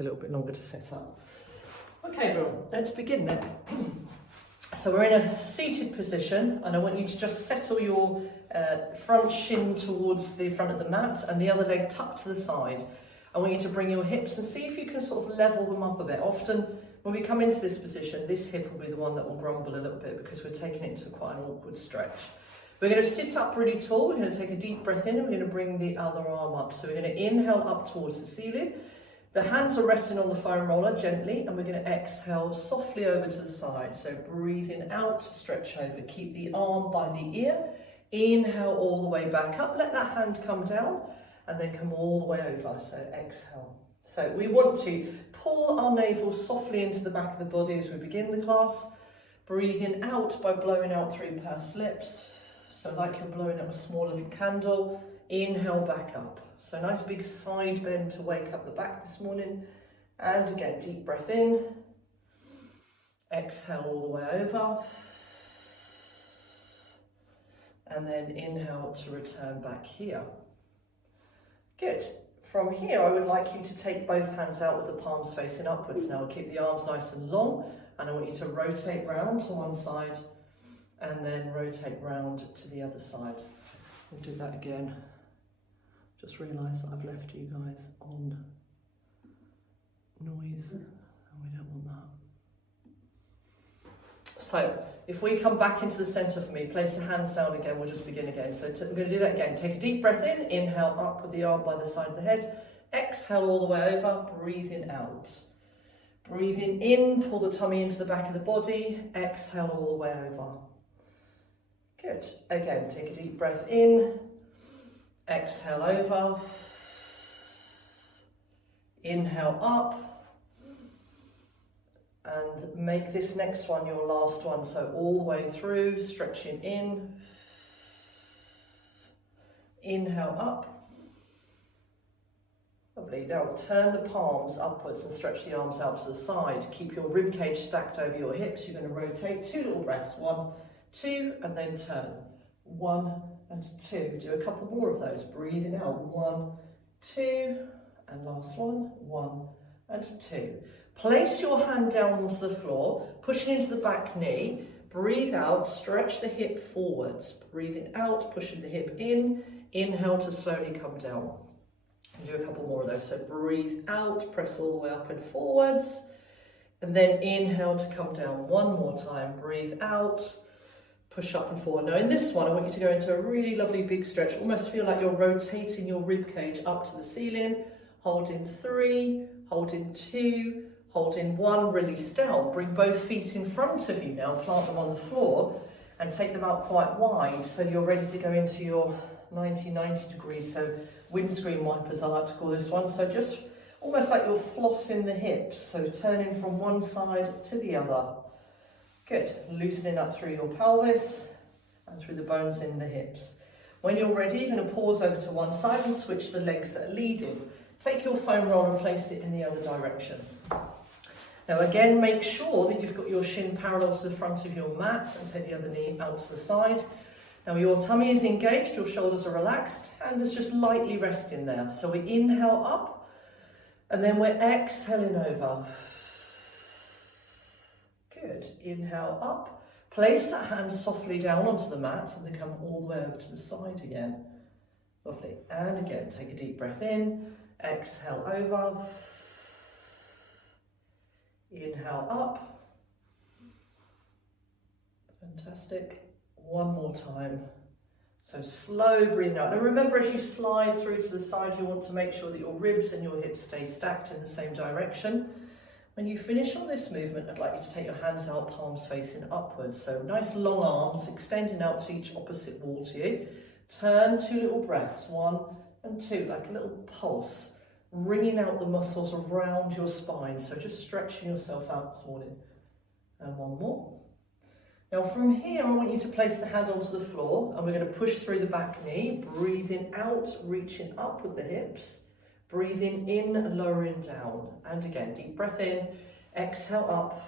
A little bit longer to set up. Okay everyone, let's begin then. So we're in a seated position and I want you to just settle your front shin towards the front of the mat and the other leg tucked to the side. I want you to bring your hips and see if you can sort of level them up a bit. Often when we come into this position, this hip will be the one that will grumble a little bit because we're taking it into quite an awkward stretch. We're going to sit up really tall. We're going to take a deep breath in and we're going to bring the other arm up. So we're going to inhale up towards the ceiling. The hands are resting on the foam roller gently, and we're going to exhale softly over to the side. So breathing out, stretch over. Keep the arm by the ear. Inhale all the way back up. Let that hand come down and then come all the way over. So exhale. So we want to pull our navel softly into the back of the body as we begin the class. Breathing out by blowing out through pursed lips. So like you're blowing out a small little candle. Inhale back up. So nice big side bend to wake up the back this morning. And again, deep breath in. Exhale all the way over. And then inhale to return back here. Good. From here, I would like you to take both hands out with the palms facing upwards now. Keep the arms nice and long. And I want you to rotate round to one side and then rotate round to the other side. We'll do that again. Just realised that I've left you guys on noise and we don't want that. So if we come back into the centre for me, place the hands down again, we'll just begin again. So we're going to do that again. Take a deep breath in, inhale up with the arm by the side of the head, exhale all the way over, breathing out. Breathing in, pull the tummy into the back of the body, exhale all the way over. Good. Again, take a deep breath in. Exhale over, inhale up, and make this next one your last one. So all the way through, stretching in, inhale up. Lovely. Now turn the palms upwards and stretch the arms out to the side. Keep your rib cage stacked over your hips. You're going to rotate 2 little breaths, 1, 2, and then turn. 1 and 2. Do a couple more of those. Breathing out. 1, 2, and last one. 1 and 2. Place your hand down onto the floor, pushing into the back knee. Breathe out, stretch the hip forwards. Breathing out, pushing the hip in. Inhale to slowly come down. And do a couple more of those. So breathe out, press all the way up and forwards. And then inhale to come down one more time. Breathe out. Push up and forward. Now in this one, I want you to go into a really lovely big stretch. Almost feel like you're rotating your rib cage up to the ceiling. Hold in 3, hold in 2, hold in 1, release down. Bring both feet in front of you now, plant them on the floor and take them out quite wide so you're ready to go into your 90 degrees. So windscreen wipers, I like to call this one. So just almost like you're flossing the hips. So turning from one side to the other. Good. Loosening up through your pelvis and through the bones in the hips. When you're ready, you're going to pause over to one side and switch the legs that are leading. Take your foam roll and place it in the other direction. Now again, make sure that you've got your shin parallel to the front of your mat and take the other knee out to the side. Now your tummy is engaged, your shoulders are relaxed, and is just lightly resting there. So we inhale up and then we're exhaling over. Good. Inhale up. Place that hand softly down onto the mat and then come all the way over to the side again. Lovely. And again, take a deep breath in. Exhale over. Inhale up. Fantastic. One more time. So slow breathing out. Now remember, as you slide through to the side, you want to make sure that your ribs and your hips stay stacked in the same direction. When you finish on this movement, I'd like you to take your hands out, palms facing upwards. So nice long arms extending out to each opposite wall to you. Turn 2 little breaths, 1 and 2, like a little pulse, wringing out the muscles around your spine. So just stretching yourself out this morning. And 1 more. Now from here, I want you to place the hand onto the floor and we're going to push through the back knee, breathing out, reaching up with the hips. Breathing in, lowering down. And again, deep breath in, exhale up,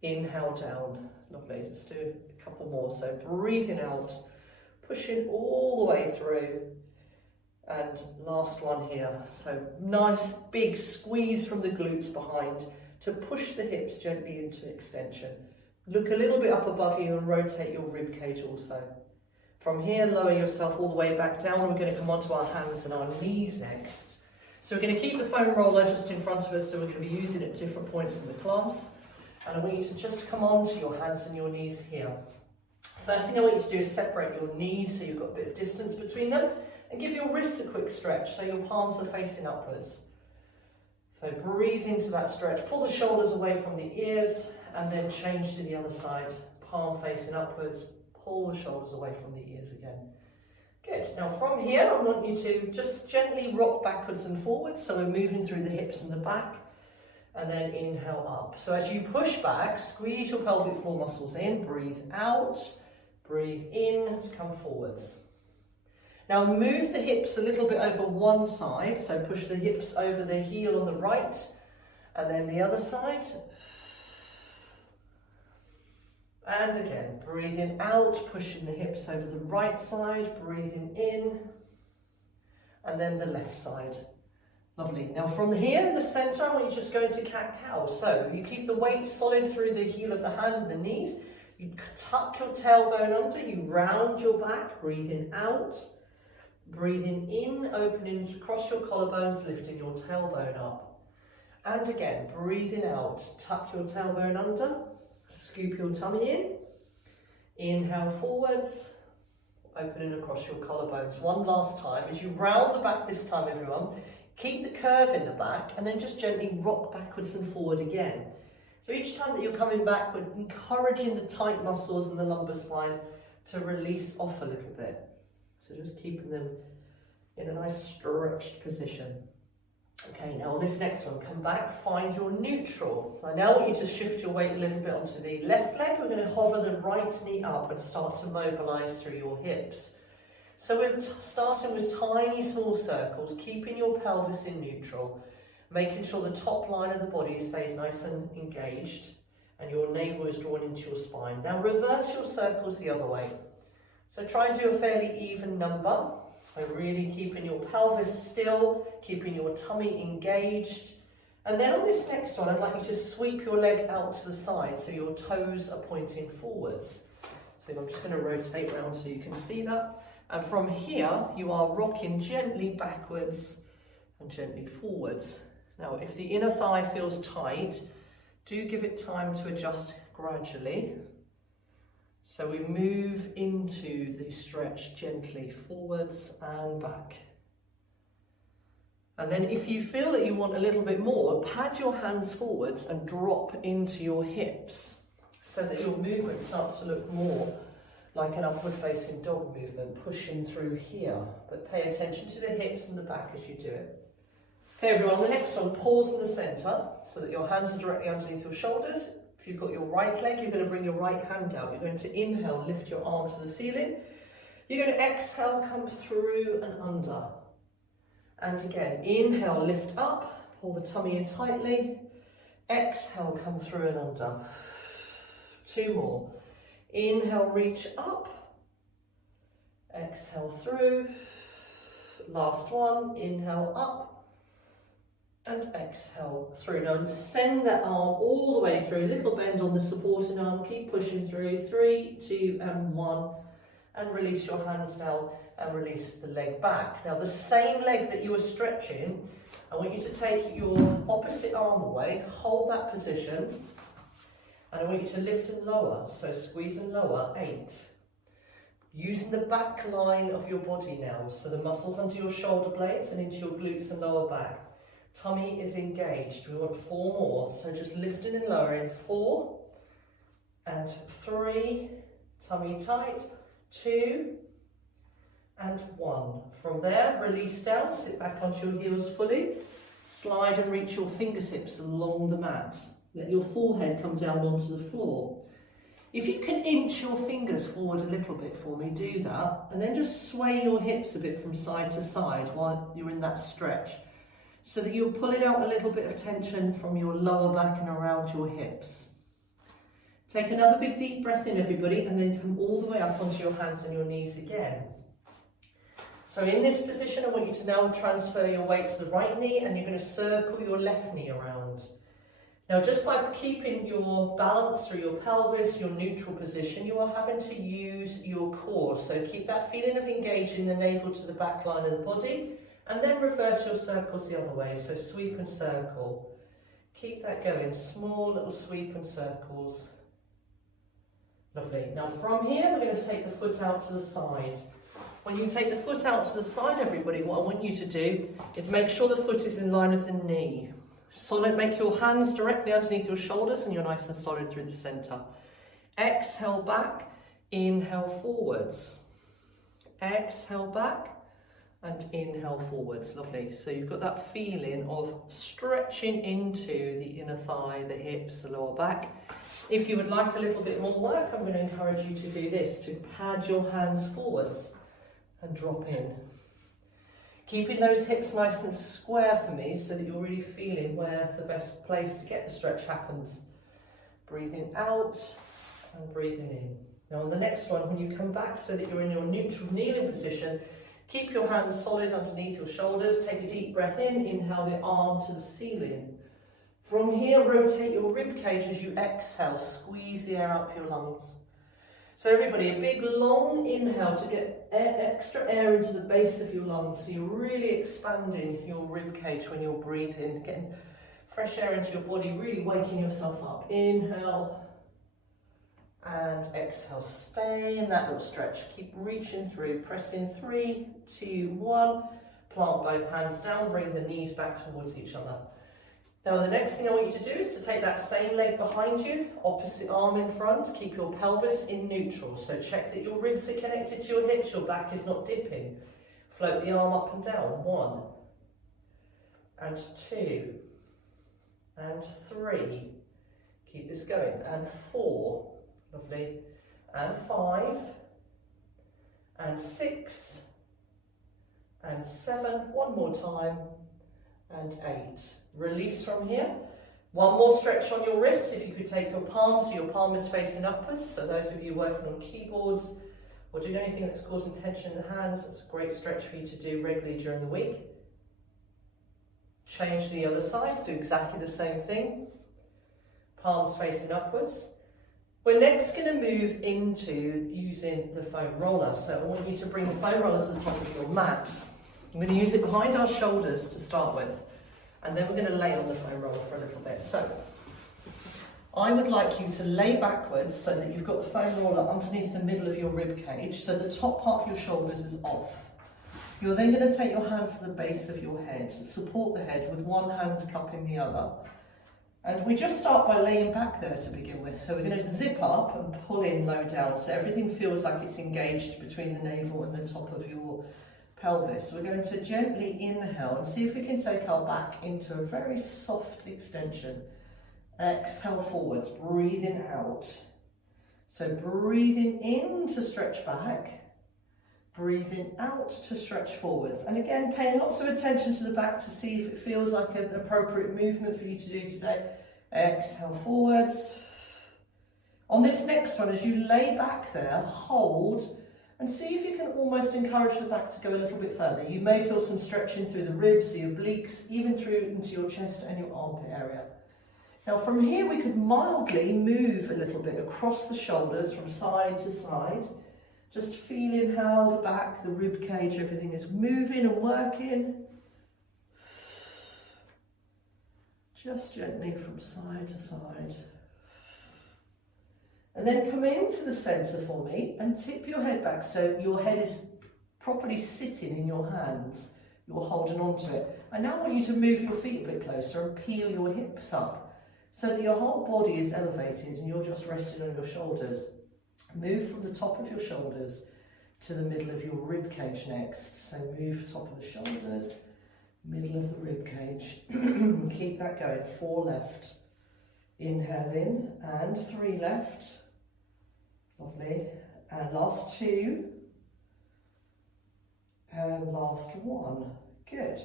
inhale down. Lovely, let's do a couple more. So breathing out, pushing all the way through, And last one here. So nice big squeeze from the glutes behind to push the hips gently into extension. Look a little bit up above you and rotate your rib cage also. From here, lower yourself all the way back down. We're going to come onto our hands and our knees next. So we're going to keep the foam roller just in front of us, so we're going to be using it at different points in the class. And I want you to just come onto your hands and your knees here. First thing I want you to do is separate your knees so you've got a bit of distance between them, and give your wrists a quick stretch so your palms are facing upwards. So breathe into that stretch, pull the shoulders away from the ears, and then change to the other side, palm facing upwards, pull the shoulders away from the ears again. Good. Now from here, I want you to just gently rock backwards and forwards, so we're moving through the hips and the back, and then inhale up. So as you push back, squeeze your pelvic floor muscles in, breathe out, breathe in to come forwards. Now move the hips a little bit over one side, so push the hips over the heel on the right, and then the other side. And again, breathing out, pushing the hips over the right side, breathing in, and then the left side. Lovely. Now from here in the centre, I want you just go into cat-cow. So you keep the weight solid through the heel of the hand and the knees. You tuck your tailbone under, you round your back, breathing out. Breathing in, opening across your collarbones, lifting your tailbone up. And again, breathing out, tuck your tailbone under, scoop your tummy in. Inhale forwards, opening across your collarbones. One last time. As you round the back this time, everyone, keep the curve in the back and then just gently rock backwards and forward again. So each time that you're coming back, we're encouraging the tight muscles in the lumbar spine to release off a little bit. So just keeping them in a nice stretched position. Okay, now on this next one, come back, find your neutral. I now want you to shift your weight a little bit onto the left leg. We're going to hover the right knee up and start to mobilise through your hips. So we're starting with tiny small circles, keeping your pelvis in neutral, making sure the top line of the body stays nice and engaged and your navel is drawn into your spine. Now reverse your circles the other way. So try and do a fairly even number. So really keeping your pelvis still, keeping your tummy engaged. And then on this next one, I'd like you to sweep your leg out to the side so your toes are pointing forwards. So I'm just going to rotate around so you can see that. And from here, you are rocking gently backwards and gently forwards. Now, if the inner thigh feels tight, do give it time to adjust gradually. So we move into the stretch gently forwards and back. And then if you feel that you want a little bit more, pad your hands forwards and drop into your hips so that your movement starts to look more like an upward facing dog movement, pushing through here. But pay attention to the hips and the back as you do it. Okay everyone, the next one, pause in the centre so that your hands are directly underneath your shoulders. If you've got your right leg, you're going to bring your right hand out. You're going to inhale, lift your arm to the ceiling. You're going to exhale, come through and under. And again, inhale, lift up, pull the tummy in tightly. Exhale, come through and under. Two more. Inhale, reach up. Exhale through. Last one, inhale up. And exhale through. Now send that arm all the way through, little bend on the supporting arm, keep pushing through, 3, 2 and 1, and release your hands now and release the leg back. Now the same leg that you were stretching, I want you to take your opposite arm away, hold that position, and I want you to lift and lower, so squeeze and lower, 8. Using the back line of your body now, so the muscles under your shoulder blades and into your glutes and lower back. Tummy is engaged. We want 4 more. So just lifting and lowering. 4 and 3. Tummy tight. 2 and 1. From there, release down. Sit back onto your heels fully. Slide and reach your fingertips along the mat. Let your forehead come down onto the floor. If you can inch your fingers forward a little bit for me, do that. And then just sway your hips a bit from side to side while you're in that stretch, so that you're pulling out a little bit of tension from your lower back and around your hips. Take another big deep breath in, everybody, and then come all the way up onto your hands and your knees again. So in this position, I want you to now transfer your weight to the right knee and you're going to circle your left knee around. Now, just by keeping your balance through your pelvis, your neutral position, you are having to use your core. So keep that feeling of engaging the navel to the back line of the body, and then reverse your circles the other way. So sweep and circle. Keep that going, small little sweep and circles. Lovely. Now from here, we're going to take the foot out to the side. When you take the foot out to the side, everybody, what I want you to do is make sure the foot is in line with the knee. Solid, make your hands directly underneath your shoulders and you're nice and solid through the centre. Exhale back, inhale forwards. Exhale back and inhale forwards. Lovely. So you've got that feeling of stretching into the inner thigh, the hips, the lower back. If you would like a little bit more work, I'm going to encourage you to do this, to pad your hands forwards and drop in. Keeping those hips nice and square for me so that you're really feeling where the best place to get the stretch happens. Breathing out and breathing in. Now on the next one, when you come back so that you're in your neutral kneeling position, keep your hands solid underneath your shoulders. Take a deep breath in, inhale the arm to the ceiling. From here, rotate your rib cage as you exhale, squeeze the air out of your lungs. So everybody, a big long inhale to get extra air into the base of your lungs. So you're really expanding your rib cage when you're breathing, getting fresh air into your body, really waking yourself up. Inhale and exhale. Stay in that little stretch. Keep reaching through, pressing 3, 2, 1. Plant both hands down, bring the knees back towards each other. Now the next thing I want you to do is to take that same leg behind you, opposite arm in front, keep your pelvis in neutral. So check that your ribs are connected to your hips, your back is not dipping. Float the arm up and down, 1, and 2, and 3. Keep this going, and 4, lovely, and 5, and 6, and 7, one more time, and 8. Release from here. One more stretch on your wrists. If you could take your palm so your palm is facing upwards. So those of you working on keyboards or doing anything that's causing tension in the hands, it's a great stretch for you to do regularly during the week. Change to the other side, do exactly the same thing. Palms facing upwards. We're next going to move into using the foam roller. So I want you to bring the foam roller to the top of your mat. I'm going to use it behind our shoulders to start with. And then we're going to lay on the foam roller for a little bit. So I would like you to lay backwards so that you've got the foam roller underneath the middle of your rib cage, so the top part of your shoulders is off. You're then going to take your hands to the base of your head, support the head with one hand cupping the other. And we just start by laying back there to begin with. So we're going to zip up and pull in low down, so everything feels like it's engaged between the navel and the top of your pelvis. We're going to gently inhale and see if we can take our back into a very soft extension. Exhale forwards, breathing out. So breathing in to stretch back, breathing out to stretch forwards. And again, paying lots of attention to the back to see if it feels like an appropriate movement for you to do today. Exhale forwards. On this next one, as you lay back there, hold and see if you can almost encourage the back to go a little bit further. You may feel some stretching through the ribs, the obliques, even through into your chest and your armpit area. Now from here we could mildly move a little bit across the shoulders from side to side, just feeling how the back, the rib cage, everything is moving and working. Just gently from side to side. And then come into the centre for me and tip your head back so your head is properly sitting in your hands. You're holding on to it. I now want you to move your feet a bit closer and peel your hips up so that your whole body is elevated and you're just resting on your shoulders. Move from the top of your shoulders to the middle of your rib cage next. So move top of the shoulders, middle of the rib cage. Keep that going. 4 left. Inhale in and 3 left. Lovely. And last 2. And last 1. Good.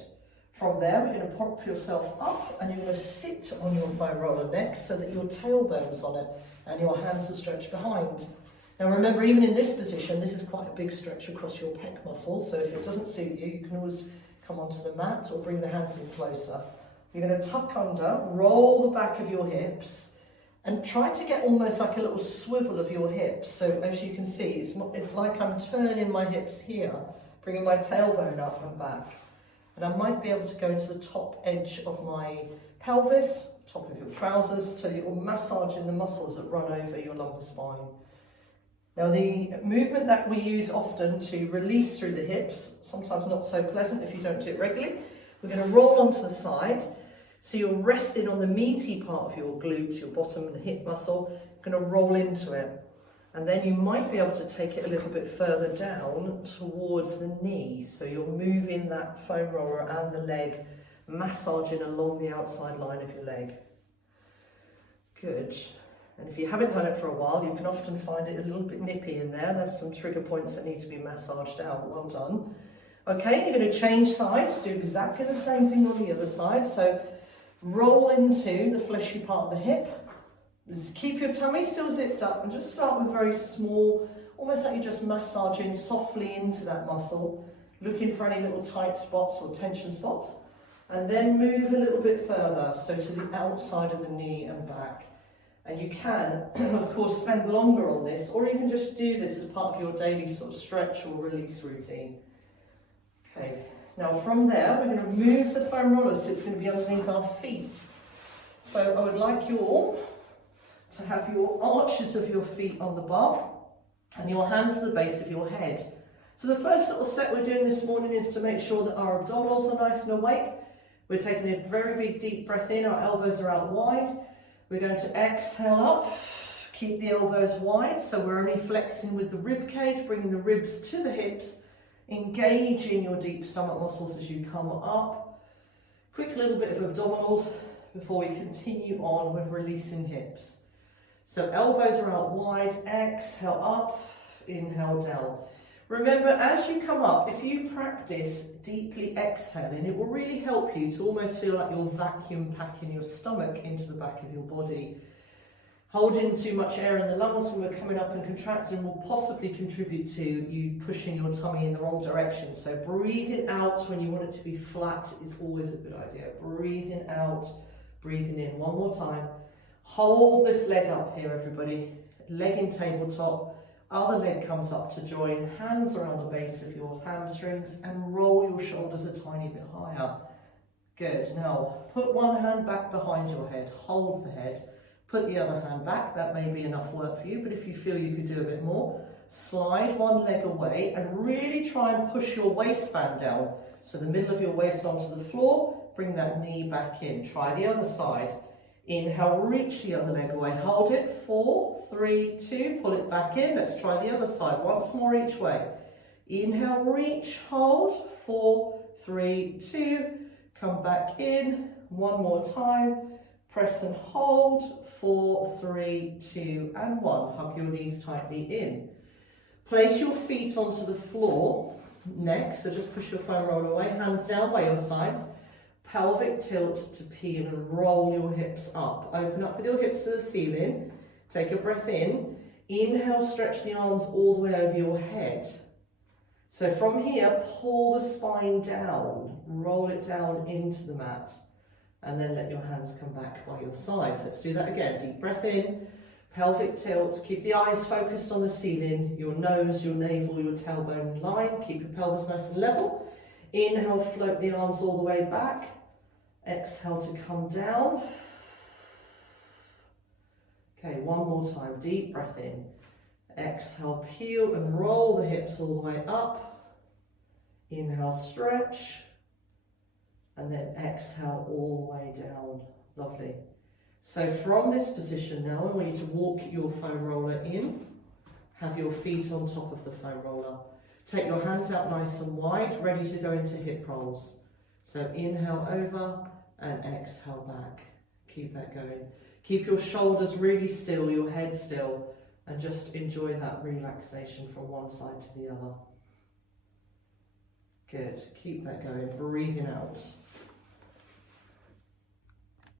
From there, we're going to prop yourself up and you're going to sit on your foam roller next so that your tailbone's on it and your hands are stretched behind. Now remember, even in this position, this is quite a big stretch across your pec muscles, so if it doesn't suit you, you can always come onto the mat or bring the hands in closer. You're going to tuck under, roll the back of your hips, and try to get almost like a little swivel of your hips. So as you can see, it's like I'm turning my hips here, bringing my tailbone up and back. And I might be able to go into the top edge of my pelvis, top of your trousers, so you're massaging the muscles that run over your lumbar spine. Now the movement that we use often to release through the hips, sometimes not so pleasant if you don't do it regularly, we're going to roll onto the side. So you're resting on the meaty part of your glutes, your bottom and the hip muscle, you're going to roll into it. And then you might be able to take it a little bit further down towards the knee. So you're moving that foam roller and the leg, massaging along the outside line of your leg. Good. And if you haven't done it for a while, you can often find it a little bit nippy in there. There's some trigger points that need to be massaged out. Well done. Okay, you're going to change sides, do exactly the same thing on the other side. So roll into the fleshy part of the hip. Just keep your tummy still zipped up and just start with very small, almost like you're just massaging softly into that muscle, looking for any little tight spots or tension spots. And then move a little bit further, so to the outside of the knee and back. And you can, of course, spend longer on this, or even just do this as part of your daily sort of stretch or release routine. Okay, now from there, we're going to move the foam roller, so it's going to be underneath our feet. So I would like you all to have your arches of your feet on the bar, and your hands to the base of your head. So the first little set we're doing this morning is to make sure that our abdominals are nice and awake. We're taking a very big deep breath in, our elbows are out wide. We're going to exhale up, keep the elbows wide, so we're only flexing with the rib cage, bringing the ribs to the hips, engaging your deep stomach muscles as you come up. Quick little bit of abdominals before we continue on with releasing hips. So elbows are out wide, exhale up, inhale down. Remember, as you come up, if you practice deeply exhaling, it will really help you to almost feel like you're vacuum packing your stomach into the back of your body. Holding too much air in the lungs when we're coming up and contracting will possibly contribute to you pushing your tummy in the wrong direction. So breathing out when you want it to be flat is always a good idea. Breathing out, breathing in. One more time. Hold this leg up here, everybody. Leg in tabletop. Other leg comes up to join, hands around the base of your hamstrings and roll your shoulders a tiny bit higher. Good. Now, put one hand back behind your head, hold the head, put the other hand back. That may be enough work for you, but if you feel you could do a bit more, slide one leg away and really try and push your waistband down. So the middle of your waist onto the floor, bring that knee back in. Try the other side. Inhale, reach the other leg away, hold it, 4, 3, 2, pull it back in. Let's try the other side, once more each way. Inhale, reach, hold, 4, 3, 2, come back in, one more time, press and hold, 4, 3, 2, and 1. Hug your knees tightly in. Place your feet onto the floor next, so just push your foam roller away, hands down by your sides. Pelvic tilt to peel and roll your hips up. Open up with your hips to the ceiling. Take a breath in. Inhale, stretch the arms all the way over your head. So from here, pull the spine down. Roll it down into the mat. And then let your hands come back by your sides. Let's do that again. Deep breath in. Pelvic tilt. Keep the eyes focused on the ceiling. Your nose, your navel, your tailbone in line. Keep your pelvis nice and level. Inhale, float the arms all the way back. Exhale to come down. Okay, one more time. Deep breath in. Exhale, peel and roll the hips all the way up. Inhale, stretch. And then exhale all the way down. Lovely. So from this position now, I want you to walk your foam roller in. Have your feet on top of the foam roller. Take your hands out nice and wide, ready to go into hip rolls. So inhale over and exhale back. Keep that going. Keep your shoulders really still, your head still, and just enjoy that relaxation from one side to the other. Good. Keep that going. Breathing out.